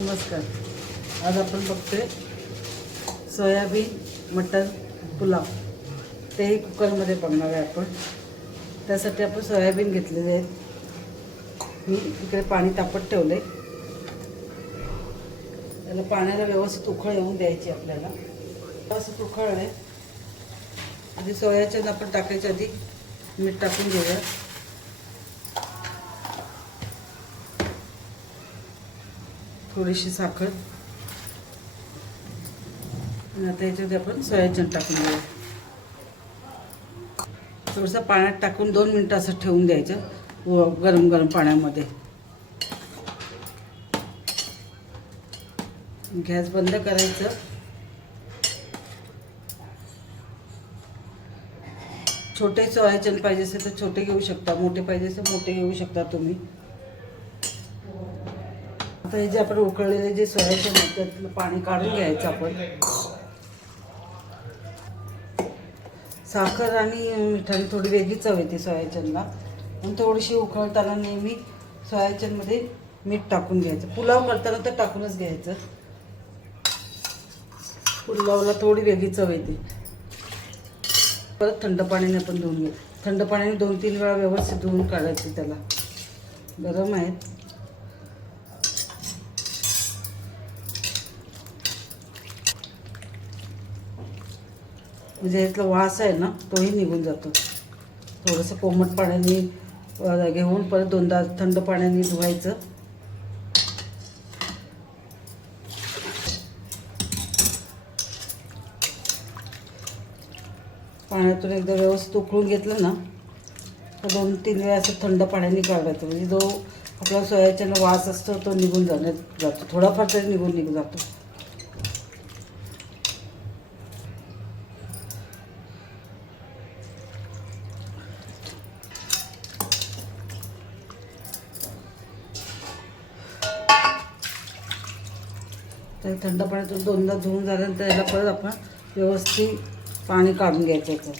नमस्कार. आज आपण बघतोय सोयाबीन मटर पुलाव. तेही कुकरमध्ये बघणार आहे आपण. त्यासाठी आपण सोयाबीन घेतलेले आहेत. मी इकडे पाणी तापत ठेवले. त्याला पाण्याला व्यवस्थित उकळ येऊन द्यायची आपल्याला. व्यवस्थित उकळले आधी सोयाचंद आपण टाकायच्या आधी मीठ टाकून घेऊया. थोडीशी साखर आणि आता याच्यामध्ये आपण सोयाचंद टाकून घेऊया. थोडंसं पाण्यात टाकून 2 मिनटं असं ठेवून द्यायचं गरम गरम पाण्यामध्ये. गॅस बंद करायचं. छोटे सोयाचंद पाहिजे असेल तर छोटे घेऊ शकता, मोठे पाहिजे असेल मोठे घेऊ शकता तुम्ही. आता हे जे आपण उकळलेले जे सोयाचंद आहे त्यातलं पाणी काढून घ्यायचं आपण. साखर आणि मिठाने थोडी वेगळी चव येते सोयाचंदला. आणि थोडीशी उकळताना नेहमी सोयाचंदमध्ये मीठ टाकून घ्यायचं. पुलाव करताना तर टाकूनच घ्यायचं. पुलावला थोडी वेगळी चव येते. परत थंड पाण्याने आपण धुवून घ्या. थंड पाण्याने 2-3 वेळा व्यवस्थित धुवून काढायचं. त्याला गरम आहेत म्हणजे यातला वास आहे ना तोही निघून जातो. थोडंसं कोमट पाण्याने घेऊन परत 2दा थंड पाण्याने धुवायचं. पाण्यातून एकदा व्यवस्थित उकळून घेतलं ना तर 2-3 वेळा असं थंड पाण्याने काढायचं. म्हणजे जो आपला सोयाचंद वास असतो तो निघून जातो. थोडाफार तरी निघून जातो. तर थंड पाण्यातून 2दा धुवून झाल्यानंतर याला परत आपण व्यवस्थित पाणी काढून घ्यायचं याचं.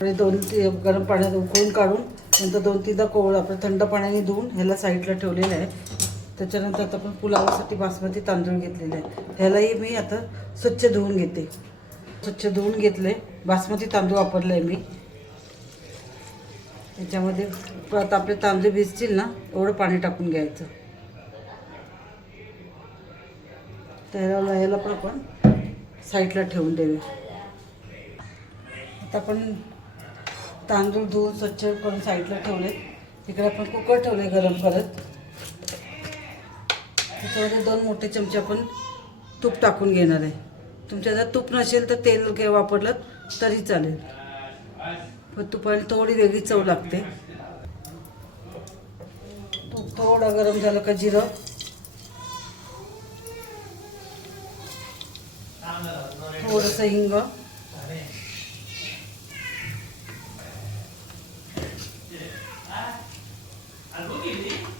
आणि 2 गरम पाण्यात उकळून काढून नंतर 2-3दा कोवळं आपण थंड पाण्याने धुवून ह्याला साईडला ठेवलेलं आहे. त्याच्यानंतर आता आपण पुलावासाठी बासमती तांदूळ घेतलेले आहे. ह्यालाही मी आता स्वच्छ धुवून घेते. स्वच्छ धुवून घेतले. बासमती तांदूळ वापरले आहे मी. याच्यामध्ये परत आपले तांदूळ भिजतील ना एवढं पाणी टाकून घ्यायचं. त्याला ह्याला पण आपण साईडला ठेवून देऊया. आता आपण तांदूळ धुवून स्वच्छ करून साईडला ठेवले. इकडे आपण कुकर ठेवले गरम करत. त्याच्यामध्ये 2 मोठे चमचे आपण तूप टाकून घेणार आहे. तुमच्या जर तूप नसेल तर तेल काही वापरलं तरी चालेल. पण तुपाने थोडी वेगळी चव लागते. तूप थोडं गरम झालं का जिरं, थोडंसं हिंग,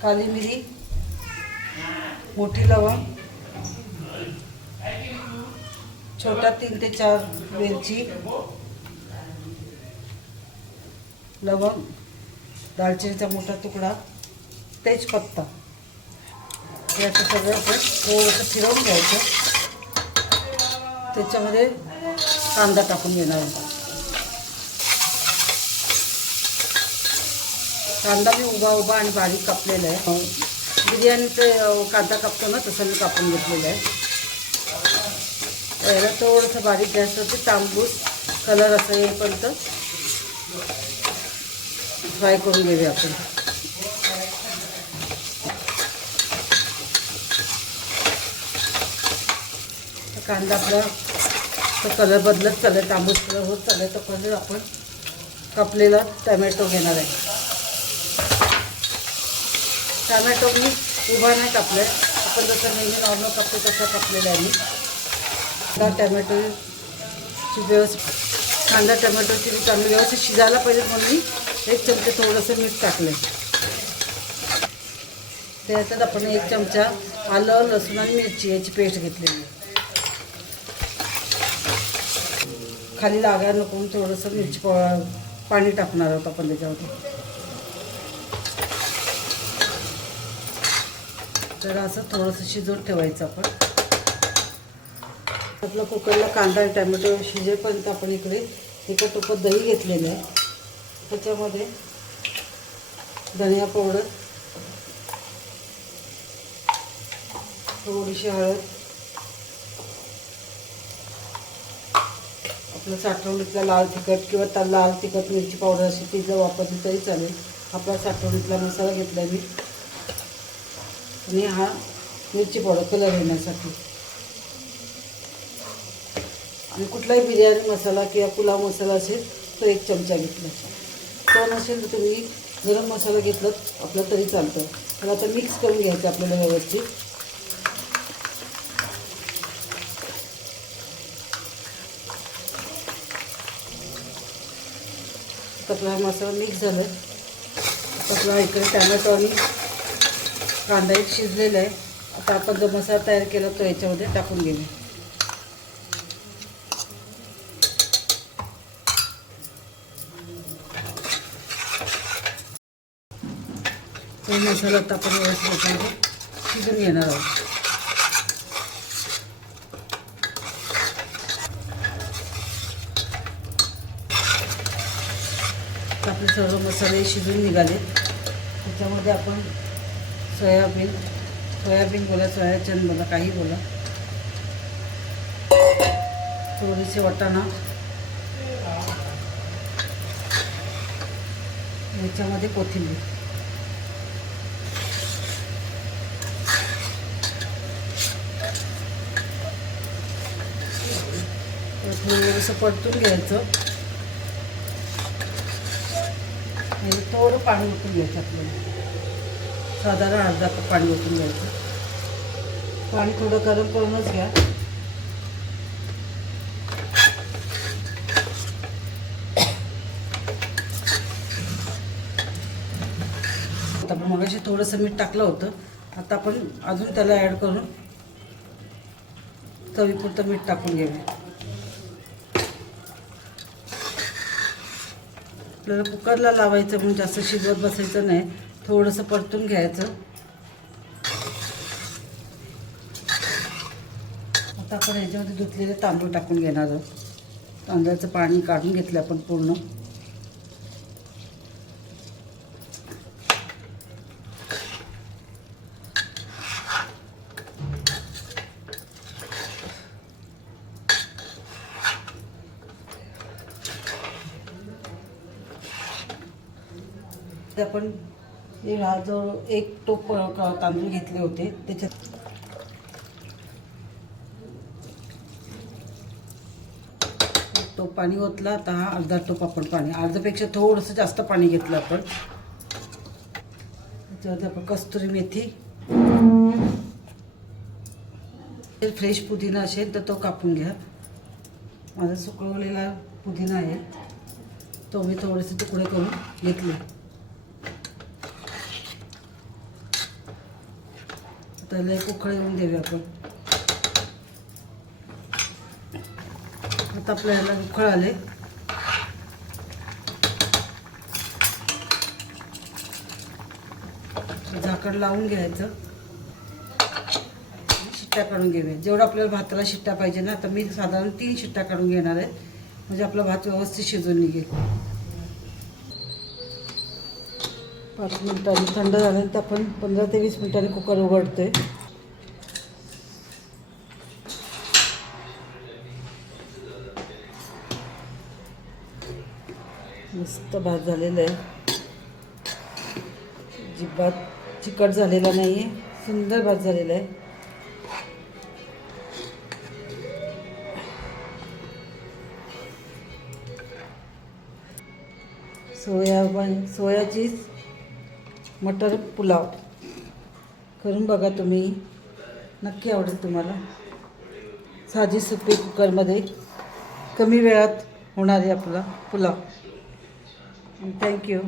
काली मिरी, मोठी लवंग, छोटा 3 ते 4 वेलची, लवंग, दालचिनीचा मोठा तुकडा, तेजपत्ता. याचं सगळं आपण थोडंसं फिरवून घ्यायचं. त्याच्यामध्ये कांदा टाकून घेणार आहे. कांदा मी उभा आणि बारीक कापलेला आहे. बिर्याणीचं कांदा कापतो ना तसं मी कापून घेतलेलं आहे. याला थोडंसं बारीक गॅसवरती तांबूस कलर असं येईपर्यंत फ्राय करून घेऊया आपण. कांदा आपला कलर बदलत चालेल, तांबूस कलर होत चालेल तर कलर आपण कापलेला टमॅटो घेणार आहे. टमॅटो मी उभा नाही कापला आहे. आपण जसं नेहमी नॉर्मल कापतो तसं कापलेलं आहे मी. टमॅटोची व्यवस्थित कांदा टमॅटोची मी तांदूळ व्यवस्थित शिजायला पाहिजे म्हणून मी 1 चमचा थोडंसं मीठ टाकलं आहे. त्याच्यात आपण 1 चमचा आलं लसूण आणि मिरची याची पेस्ट घेतलेली आहे. खाली लागायला नको म्हणून थोडंसं मिरची पाणी टाकणार आहोत आपण त्याच्यामध्ये. तर असं थोडंसं शिजवून ठेवायचं आपण. आपला कुकरला कांदा आणि टॅमॅटो शिजेपर्यंत आपण इकडे एका टोपात दही घेतलेलं आहे. त्याच्यामध्ये धनिया पावडर, थोडीशी हळद, आपलं साठवणीतला लाल तिखट किंवा लाल तिखट मिरची पावडर अशी ती जर वापरली तरी चालेल. आपला साठवणीतला मसाला घेतला मी आणि हा मिरची पावडर कलर येण्यासाठी. आणि कुठलाही बिर्याणी मसाला किंवा पुलाव मसाला असेल तो 1 चमचा घेतला. तो नसेल तर तुम्ही गरम मसाला घेतला आपलं तरी चालतं. तर आता मिक्स करून घ्यायचं आपल्याला व्यवस्थित. आपला हा मसाला मिक्स झाला आहे. आपला इकडे टॅमॅटो आणि कांदा एक शिजलेला आहे. आता आपण जो मसाला तयार केला तो याच्यामध्ये टाकून घेऊया. तो मसाला आता आपण व्यवस्थित शिजून घेणार आहोत. आपले सर्व मसाले शिजून निघाले. त्याच्यामध्ये आपण सोयाबीन बोला, सोयाचन बोला, काही बोला, थोडीशी वाटाणा, याच्यामध्ये कोथिंबीर, थोडंसं परतून घ्यायचं. थोडं पाणी ओतून घ्यायचं आपल्याला. साधारण अर्धा कप पाणी ओतून घ्यायचं. पाणी थोडं गरम करूनच घ्या. आता आपण मगाशी थोडंसं मीठ टाकलं होतं. आता आपण अजून त्याला ॲड करून चवीपुरतं मीठ टाकून घेऊया. आपल्याला कुकरला लावायचं म्हणून जास्त शिजवत बसायचं नाही. थोडंसं परतून घ्यायचं. आता आपण ह्याच्यामध्ये धुतलेले तांदूळ टाकून घेणार आहोत. तांदळाचं पाणी काढून घेतलं आपण पूर्ण. आपण हा जो 1 टोप तांदूळ घेतले होते त्याच्यात टोप पाणी ओतला. आता हा अर्धा टोप आपण पाणी, अर्ध्यापेक्षा थोडंसं जास्त पाणी घेतलं आपण. त्याच्यामध्ये आपण कस्तुरी मेथी, फ्रेश पुदिना असेल तर तो कापून घ्या. माझा सुकवलेला पुदिना आहे तो मी थोडेसे तुकडे करून घेतले. त्याला एक उकळी येऊन देऊया आपण. आता आपल्याला उकळ आले. झाकण लावून घ्यायचं. शिट्ट्या काढून घेऊया. जेवढं आपल्याला भाताला शिट्ट्या पाहिजे ना, तर मी साधारण 3 शिट्ट्या काढून घेणार आहे म्हणजे आपला भात व्यवस्थित शिजून निघेल. 5 मिनिटांनी थंड झाल्यानंतर आपण 15 ते 20 मिनिटांनी कुकर उघडतोय. मस्त भात झालेला आहे. अजिबात चिकट झालेला नाही आहे. सुंदर भात झालेला आहे. सोया चीज मटर पुलाव करून बघा तुम्ही. नक्की आवडेल तुम्हाला. साधी सोपी कुकरमध्ये कमी वेळात होणार आहे आपला पुलाव. थँक्यू.